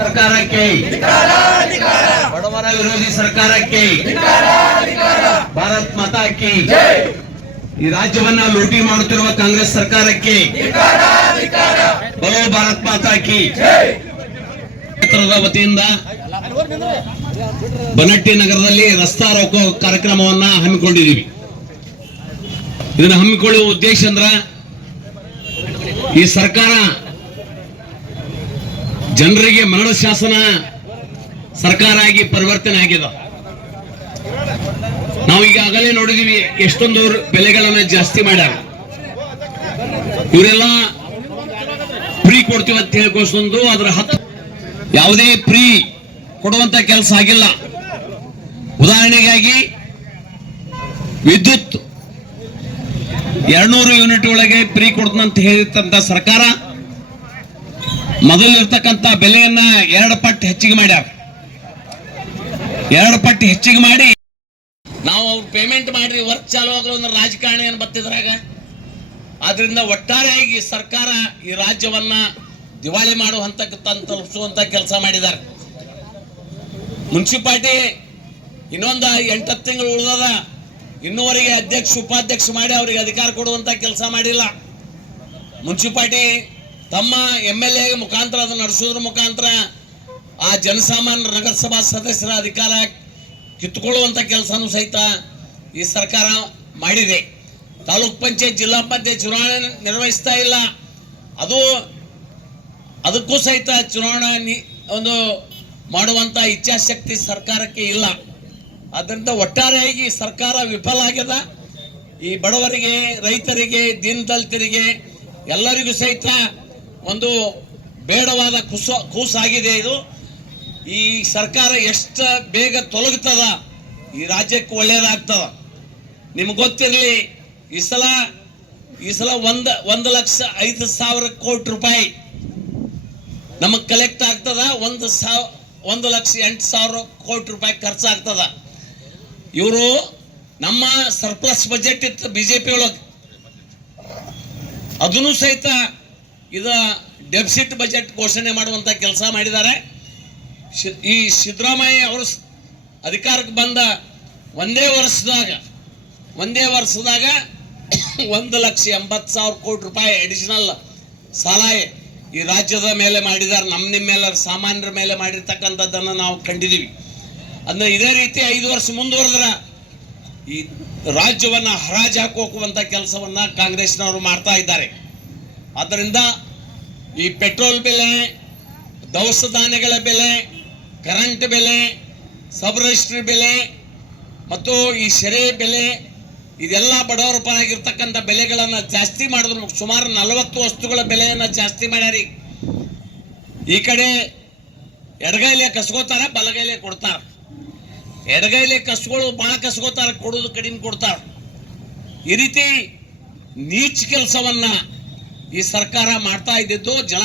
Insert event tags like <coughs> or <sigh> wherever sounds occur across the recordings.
ಸರ್ಕಾರಕ್ಕೆ. ಬಡವರ ವಿರೋಧಿ ಸರ್ಕಾರಕ್ಕೆ. ಭಾರತ್ ಮಾತಾ ಈ ರಾಜ್ಯವನ್ನ ಲೂಟಿ ಮಾಡುತ್ತಿರುವ ಕಾಂಗ್ರೆಸ್ ಸರ್ಕಾರಕ್ಕೆ. ಬಲೋ ಭಾರತ್ ಮಾತಾಕಿ ಕ್ಷೇತ್ರದ ವತಿಯಿಂದ ಬನಟ್ಟಿ ನಗರದಲ್ಲಿ ರಸ್ತಾ ರೋಕೋ ಕಾರ್ಯಕ್ರಮವನ್ನ ಹಮ್ಮಿಕೊಂಡಿದ್ದೀವಿ. ಇದನ್ನ ಹಮ್ಮಿಕೊಳ್ಳುವ ಉದ್ದೇಶ ಅಂದ್ರ ಈ ಸರ್ಕಾರ ಜನರಿಗೆ ಮರಣ ಶಾಸನ ಸರ್ಕಾರ ಆಗಿ ಪರಿವರ್ತನೆ ಆಗಿದೆ. ನಾವು ಈಗಾಗಲೇ ನೋಡಿದೀವಿ ಎಷ್ಟೊಂದು ಬೆಲೆಗಳನ್ನ ಜಾಸ್ತಿ ಮಾಡ್ಯಾರ. ಇವರೆಲ್ಲ ಫ್ರೀ ಕೊಡ್ತೀವಿ ಅಂತ ಹೇಳ್ಕೊಸೊಂದು ಅದರ ಹತ್ತು ಯಾವುದೇ ಫ್ರೀ ಕೊಡುವಂತ ಕೆಲಸ ಆಗಿಲ್ಲ. ಉದಾಹರಣೆಗಾಗಿ ವಿದ್ಯುತ್. ಎರಡ್ನೂರು ಯೂನಿಟ್ ಒಳಗೆ ಫ್ರೀ ಕೊಡ್ತಂತ ಹೇಳಿದಂತ ಸರ್ಕಾರ ಮೊದಲಿರ್ತಕ್ಕಂಥ ಬೆಲೆಯನ್ನ ಎರಡು ಪಟ್ಟು ಹೆಚ್ಚಿಗೆ ಮಾಡ್ಯಾರ. ಎರಡು ಪಟ್ಟು ಹೆಚ್ಚಿಗೆ ಮಾಡಿ ನಾವು ಅವ್ರು ಪೇಮೆಂಟ್ ಮಾಡ್ರಿ ವರ್ಕ್ ಚಾಲು ಆಗಲು ಅಂದ್ರೆ ರಾಜಕಾರಣಿ ಏನು ಬತ್ತಿದ್ರಾಗ? ಆದ್ರಿಂದ ಒಟ್ಟಾರೆಯಾಗಿ ಸರ್ಕಾರ ಈ ರಾಜ್ಯವನ್ನ ದಿವಾಳಿ ಮಾಡುವ ಹಂತಕ್ಕೆ ತಂದು ತಲುಪಿಸುವಂತ ಕೆಲಸ ಮಾಡಿದ್ದಾರೆ ಮುನ್ಸಿಪಾಲ್ಟಿ ಇನ್ನೊಂದು ಎಂಟತ್ತು ತಿಂಗಳು ಉಳಿದದ. ಇನ್ನೂವರೆಗೆ ಅಧ್ಯಕ್ಷ, ಉಪಾಧ್ಯಕ್ಷ ಮಾಡಿ ಅವರಿಗೆ ಅಧಿಕಾರ ಕೊಡುವಂತ ಕೆಲಸ ಮಾಡಿಲ್ಲ. ಮುನ್ಸಿಪಾಲ್ಟಿ ತಮ್ಮ ಎಂ ಎಲ್ ಎ ಮುಖಾಂತರ ಅದನ್ನು ನಡೆಸೋದ್ರ ಮುಖಾಂತರ ಆ ಜನಸಾಮಾನ್ಯ ನಗರಸಭಾ ಸದಸ್ಯರ ಅಧಿಕಾರ ಕಿತ್ತುಕೊಳ್ಳುವಂತ ಕೆಲಸನೂ ಸಹಿತ ಈ ಸರ್ಕಾರ ಮಾಡಿದೆ. ತಾಲೂಕ್ ಪಂಚಾಯತ್ ಜಿಲ್ಲಾ ಪಂಚಾಯತ್ ಚುನಾವಣೆ ನಿರ್ವಹಿಸ್ತಾ ಇಲ್ಲ. ಅದು ಅದಕ್ಕೂ ಸಹಿತ ಚುನಾವಣಾ ಒಂದು ಮಾಡುವಂತ ಇಚ್ಛಾಶಕ್ತಿ ಸರ್ಕಾರಕ್ಕೆ ಇಲ್ಲ. ಅದರಿಂದ ಒಟ್ಟಾರೆಯಾಗಿ ಸರ್ಕಾರ ವಿಫಲ ಆಗ್ಯದ. ಈ ಬಡವರಿಗೆ, ರೈತರಿಗೆ ದೀನದಲಿತರಿಗೆ ಎಲ್ಲರಿಗೂ ಸಹಿತ ಒಂದು ಬೇಡವಾದ ಕುಸ ಕೂಸಾಗಿದೆ ಇದು. ಈ ಸರ್ಕಾರ ಎಷ್ಟು ಬೇಗ ತೊಲಗ್ತದ ಈ ರಾಜ್ಯಕ್ಕೆ ಒಳ್ಳೇದಾಗ್ತದ. ನಿಮ್ಗೆ ಗೊತ್ತಿರಲಿ, ಈ ಸಲ ಈ ಸಲ ಒಂದು ಒಂದು ಲಕ್ಷ ಐದು ಸಾವಿರ ಕೋಟಿ ರೂಪಾಯಿ ನಮಗೆ ಕಲೆಕ್ಟ್ ಆಗ್ತದ. ಒಂದು ಸಾವ್, ಒಂದು ಲಕ್ಷ ಎಂಟು ಸಾವಿರ ಕೋಟಿ ರೂಪಾಯಿ ಖರ್ಚಾಗ್ತದ. ಇವರು ನಮ್ಮ ಸರ್ಪ್ಲಸ್ ಬಜೆಟ್ ಇತ್ತು ಬಿಜೆಪಿ ಒಳಗೆ ಅದನ್ನು ಸಹಿತ ಇದ ಡೆಫಿಸಿಟ್ ಬಜೆಟ್ ಘೋಷಣೆ ಮಾಡುವಂತ ಕೆಲಸ ಮಾಡಿದ್ದಾರೆ. ಈ ಸಿದ್ದರಾಮಯ್ಯ ಅವರು ಅಧಿಕಾರಕ್ಕೆ ಬಂದ ಒಂದೇ ವರ್ಷದಾಗ ಒಂದೇ ವರ್ಷದಾಗ <coughs> ಒಂದು ಲಕ್ಷ ಎಂಬತ್ತು ಸಾವಿರ ಕೋಟಿ ರೂಪಾಯಿ ಅಡಿಷನಲ್ ಸಾಲ ಈ ರಾಜ್ಯದ ಮೇಲೆ ಮಾಡಿದ್ದಾರೆ. ನಮ್ಮ ನಿಮ್ಮ ಮೇಲೆ, ಸಾಮಾನ್ಯರ ಮೇಲೆ ಮಾಡಿರ್ತಕ್ಕಂಥದ್ದನ್ನು ನಾವು ಕಂಡಿದ್ದೀವಿ. ಅಂದರೆ ಇದೇ ರೀತಿ ಐದು ವರ್ಷ ಮುಂದುವರೆದ್ರ ಈ ರಾಜ್ಯವನ್ನು ಹರಾಜು ಹಾಕೋಕುವಂಥ ಕೆಲಸವನ್ನು ಕಾಂಗ್ರೆಸ್ನವರು ಮಾಡ್ತಾ ಇದ್ದಾರೆ. ಆದ್ದರಿಂದ ಈ ಪೆಟ್ರೋಲ್ ಬೆಲೆ, ದವಸ ಧಾನ್ಯಗಳ ಬೆಲೆ, ಕರೆಂಟ್ ಬೆಲೆ ಸಬ್ ರಿಜಿಸ್ಟ್ರಿ ಬೆಲೆ ಮತ್ತು ಈ ಸೆರೆ ಬೆಲೆ, ಇದೆಲ್ಲ ಬಡವರ ಪರಾಗಿರ್ತಕ್ಕಂಥ ಬೆಲೆಗಳನ್ನು ಜಾಸ್ತಿ ಮಾಡಿದ್ರು. ಸುಮಾರು ನಲವತ್ತು ವಸ್ತುಗಳ ಬೆಲೆಯನ್ನು ಜಾಸ್ತಿ ಮಾಡ್ಯಾರಿ. ಈ ಕಡೆ ಎಡಗೈಲೆ ಕಸ್ಕೋತಾರ, ಬಲಗೈಲೆ ಕೊಡ್ತಾರ. ಎಡಗೈಲೆ ಕಸ್ಗಳು ಭಾಳ ಕಸ್ಕೋತಾರ, ಕೊಡೋದು ಕಡಿಮೆ ಕೊಡ್ತಾರ. ಈ ರೀತಿ ನೀಚ್ ಕೆಲಸವನ್ನ ಈ ಸರ್ಕಾರ ಮಾಡ್ತಾ ಇದ್ದಿದ್ದು ಜನ,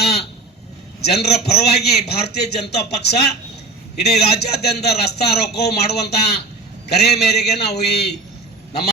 ಜನರ ಪರವಾಗಿ ಭಾರತೀಯ ಜನತಾ ಪಕ್ಷ, ಇಡೀ ರಾಜ್ಯಾದ್ಯಂತ ರಸ್ತಾ ರೋಕೋ ಮಾಡುವಂತ ಕರೆ ಮೇರೆಗೆ ನಾವು ಈ ನಮ್ಮ